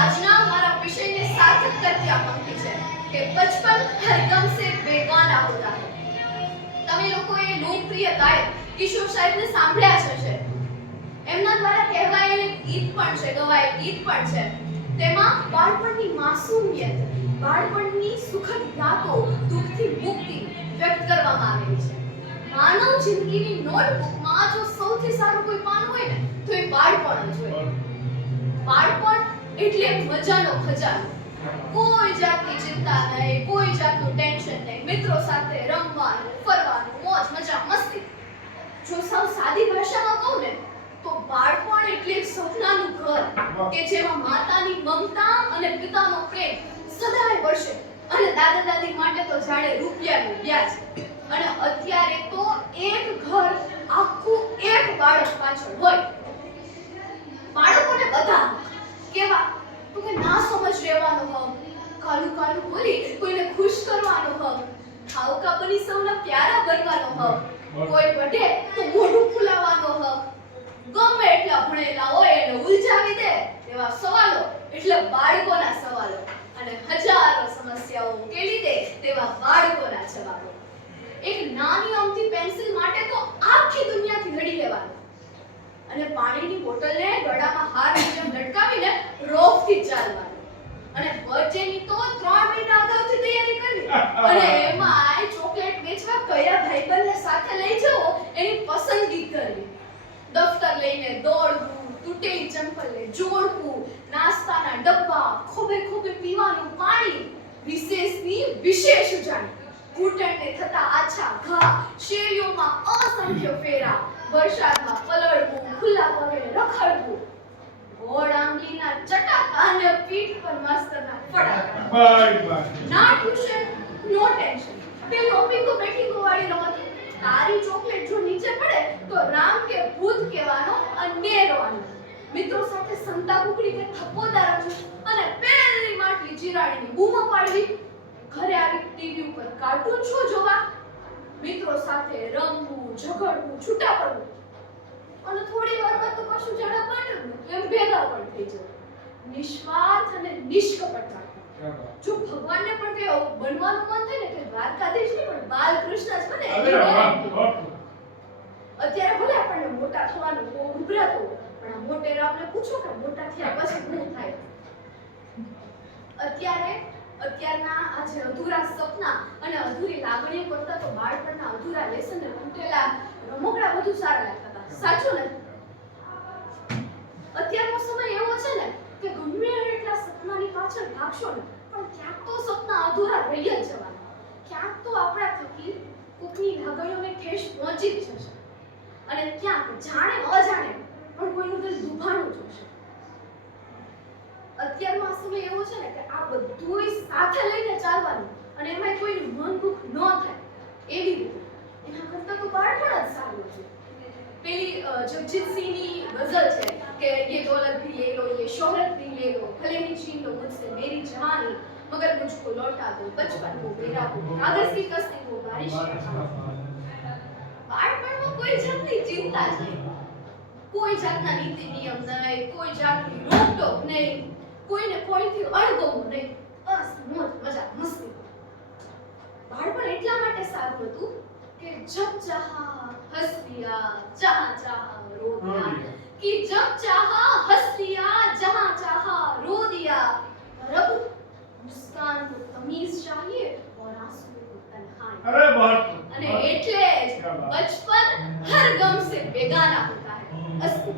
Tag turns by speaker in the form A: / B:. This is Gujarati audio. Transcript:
A: આજના મારા વિષયને સાર્થક કરતી આ પંક્તિ છે કે બચપન હરદમ સે બેગાના હોતા હે તમે લોકોએ લોકપ્રિય ગાયક કિશોર સાહેબને સાંભળ્યા જ હશે. એમના દ્વારા કહેવાયેલ ગીત પણ છે, ગવાયેલ ગીત પણ છે. તેમાં બાળપણની માસૂમિયત, બાળપણની સુખદ યાદો દુઃખથી મુક્તિ વ્યક્ત કરવામાં આવેલી છે. માનવ જિંદગીની નોટબુકમાં જો સૌથી સારું કોઈ પાન હોય ને, તો એ બાળપણ જ હોય. બાળપણ એટલે મજાનો ખજાનો. કોઈ જાતની ચિંતા નહીં, કોઈ જાતનું ટેન્શન નહીં. મિત્રો સાથે રમવાનું, ફરવાનું, મોજ, મજા, મસ્તી. જો સાવ સાદી ભાષામાં કહું ને, તો બાળપણ એટલે સપનાનું ઘર કે જેમાં માતાની મમતા અને પિતાનો પ્રેમ સદાય વર્ષે અને દાદા દાદી માટે તો જાણે રૂપિયાનું વ્યાજ. અને અત્યારે તો એક ઘર આખું એક બાળક પાછળ હોય બાળકોને બધા કેવા તો કે ના સમજ રહેવાનો કાલું કાલું બોલી કોઈને ખુશ કરવાનો હક ખાવકા કાપની સૌના પ્યારા બનવાનો હક, કોઈ વઢે તો મોઢું ફુલાવવાનો હક. ગમે એટલા ભણેલા હોય એને ઉલઝાવી દે એવા સવાલો એટલે બાળકોના સવાલો અને હજારો સમસ્યાઓ ઉકેલી દે તેવા બાળકોના જવાબો. એક નાની અમથી પેન્સિલ માટે તો આખી દુનિયાથી લડી લેવાનું. અને પાણીની બોટલને ગળામાં હાર જેમ લટકાવીને રોફથી ચાલવાનું. અને બર્થડેની તો 3 મહિના અગાઉથી તૈયારી કરી. અને એમાં ચોકલેટ વેચવા કયા ભાઈબંધને સાથે લઈ જવો એની પસંદગી કરી દફતર લઈને દોડવું તૂટેલી ચંપલને જોડવું, નાસ્તાના ડબ્બા, ખોબે ખોબે પીવાનું પાણી, વિશેષની વિશેષ ઉજાણી ઘૂંટણને થતા આછા ઘા, શેરીઓમાં અસંખ્ય ફેરા, વરસાદમાં પલળવું, ખુલ્લા પગે રખડવું. ગોળ ચટાકા અને પીઠ પર માસ્તરના ફડાકા ના ટ્યુશન નો ટેન્શન. પેલો પીકો બેઠીકો વાળી રમત તારી ચોકલેટ જો નીચે પડે તો રામ કે ભૂત કહેવાનો અનેરવાનો મિત્રો સાથે સંતા કુકડી કે થપ્પો દારજો અને પેલી માટલી જીરાડીની બૂમો પાડવી ઘરે આવી ટીવી ઉપર કાર્ટૂન શો જોવા. મિત્રો સાથે રમવું ઝઘડવું છૂટા પડવું અને થોડી વારમાં તો પાછું જો ભગવાનને પણ કે બનવાનું મન થાય ને કે દ્વારકાધીશ નહીં પણ બાલકૃષ્ણ જ બને અત્યારે ભલે આપણને મોટા થવાનું બહુ ઉભરાતો પણ આ મોટેરાઓને પૂછો કે મોટા થયા પછી શું થાય. અત્યારે અત્યારના આ જે અધૂરા સપના અને અધૂરી લાગણીઓ કરતા તો બાળપણના અધૂરા લેસન ને તૂટેલા રમકડા વધુ સારા લાગતા હતા. સાચું ને અત્યારનો સમય એવો છે ને કે ગમે એટલા સપનાની પાછળ ભાગશો ને? પણ ક્યાંક તો સપના અધૂરા રહી જ જવાના. ક્યાંક તો આપણા થકી કોકની લાગણીઓને ઠેસ પહોંચી જ જશે. અને ક્યાંક જાણે અજાણે પણ કોઈનું દિલ દુભાણું જોશે. અત્યારમાં સમય એવો છે ને કે આ બધુંય સાથે લઈને ચાલવાનું અને એમાં કોઈ મન દુઃખ ન થાય. એવી રીતે. એના કરતાં તો બાળપણ જ સારું છે પેલી જગજીતસિંહની ગઝલ છે दौलत भी ले लो ये शोहरत भी ले लो भले ही छीन लो मुझसे मेरी जवानी मगर मुझको लौटा दो बचपन को मेरा हो कागज की कश्ती को बारिश की कहानी બાળપણમાં કોઈ જાતની ચિંતા જ નહીં કોઈ જાતના નીતિ નિયમ નહીં કોઈ જાતની રોકટોક નહીં કોઈને કોઈથી અણગમવું નહીં બસ મોજ મજા મસ્તી બાળપણ એટલા માટે સારું હતું કે જબ ચાહા હસ લિયા જહાં ચાહા રો દિયા कि जब चाहा हंस लिया जहां चाहा रो दिया और अब मुस्कान को तमीज चाहिए और आंसू को तन्हाई
B: अरे बहुत
A: અને એટલે જ બચપન હર ગમ સે બેગાના હોતા હૈ અસ્તુ